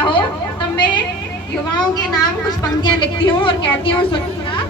गया हो, तब मैं युवाओं के नाम कुछ पंक्तियां लिखती हूँ और कहती हूँ, सुनिएगा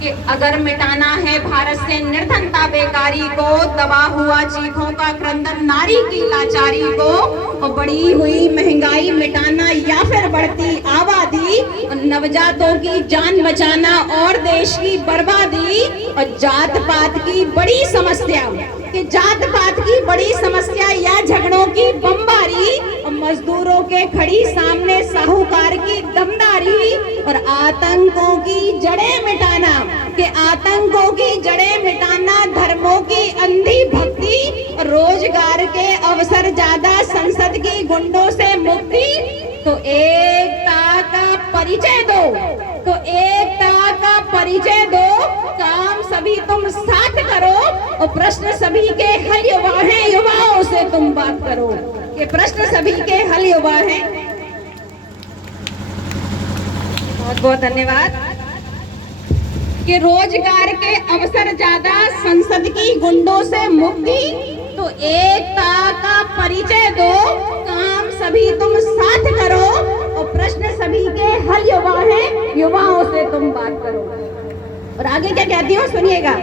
कि अगर मिटाना है भारत से निर्धनता बेकारी को, दबा हुआ चीखों का क्रंदन नारी की लाचारी को, और बढ़ी हुई महंगाई मिटाना या फिर बढ़ती आबादी, और नवजातों की जान बचाना और देश की बर्बादी, और जात पात की बड़ी समस्या कि जात पात की बड़ी समस्या या झगड़ों की बमबारी, और मजदूरों के खड़ी सामने साहूकार की दमदारी, और आतंकों की जड़ें मिटाना कि आतंकों की जड़ें मिटाना, धर्मों की अंधी भक्ति, रोजगार के अवसर ज्यादा, संसद की गुंडों से मुक्ति। तो एकता का परिचय दो, तो एकता का परिचय दो, काम सभी तुम साथ करो, और प्रश्न सभी के हल युवा हैं, युवाओं से तुम बात करो। ये प्रश्न सभी के हल युवा हैं। बहुत बहुत धन्यवाद। कि रोजगार के अवसर ज्यादा, संसद की गुंडों से मुक्ति, तो एकता का परिचय दो, काम सभी तुम साथ करो, और प्रश्न सभी के हल युवा हैं, युवाओं से तुम बात करो। और आगे क्या कहती हूँ सुनिएगा।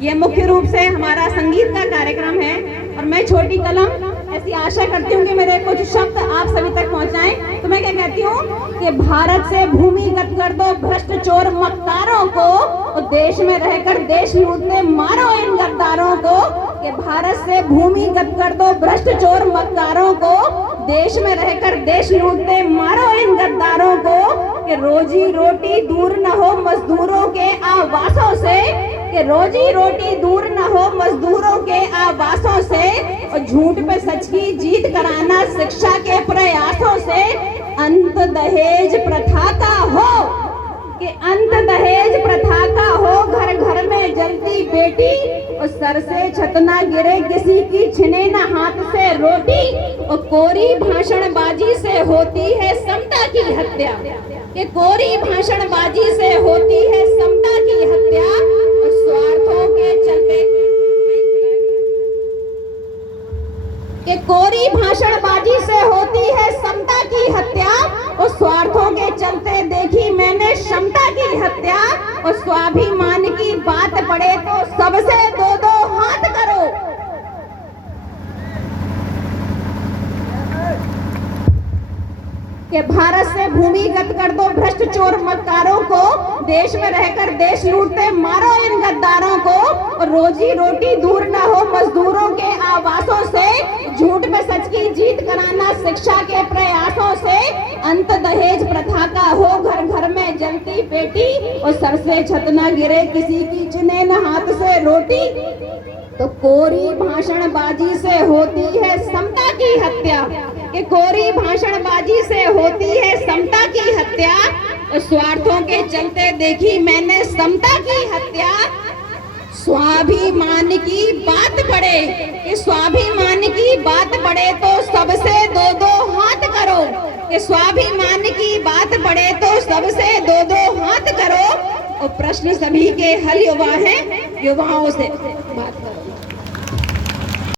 ये मुख्य रूप से हमारा संगीत का कार्यक्रम है, और मैं छोटी कलम ऐसी आशा करती हूँ कि मेरे कुछ शब्द आप सभी तक पहुँचाएं। तो मैं क्या कहती हूँ कि भारत से भूमिगत कर दो भ्रष्ट चोर मक्कारों को, और देश में रहकर देश लूटने मारो इन गद्दारों को। कि भारत से भूमिगत कर दो भ्रष्ट चोर मक्कारों को, देश में रहकर देश लूटने मारो इन गद्दारों को। कि रोजी रोटी दूर न हो मजदूरों के आवासों से, कि रोजी रोटी दूर न हो मजदूरों के आवासों से, और झूठ पे सच की जीत कराना शिक्षा के प्रयासों से। अंत दहेज प्रथा का हो, कि अंत दहेज प्रथा का हो, घर घर में जलती बेटी, और सर से छत ना गिरे किसी की, छिने ना हाथ से रोटी, और कोरी भाषणबाजी से होती है समता की हत्या। कि कोरी भाषणबाजी से होती है समता की हत्या, और स्वार्थों के चलते, कि कोरी भाषणबाजी से होती है समता की हत्या, और स्वार्थों के चलते देखी मैंने क्षमता की हत्या। और स्वाभिमान की बात पड़े तो सबसे दो दो हाथ करो। कि भारत से भूमिगत कर दो भ्रष्ट चोर मक्कारों को, देश में रहकर देश लूटते मारो इन गद्दारों को। और रोजी रोटी दूर न हो मजदूरों के आवासों से, झूठ में सच की जीत कराना शिक्षा के प्रयासों से। अंत दहेज प्रथा का हो, घर घर में जलती बेटी, और सर से छत न गिरे किसी की, छिने न हाथ से रोटी। तो कोरी भाषणबाजी से होती है समता की हत्या, कि कोरी भाषणबाजी से होती है समता की हत्या, और स्वार्थों के चलते देखी मैंने समता की हत्या। स्वाभिमान की बात पड़े, कि स्वाभिमान की बात पड़े तो सबसे दो दो हाथ करो। कि स्वाभिमान की बात पड़े तो सबसे दो दो हाथ करो, और प्रश्न सभी के हल युवा हैं, युवाओं से बात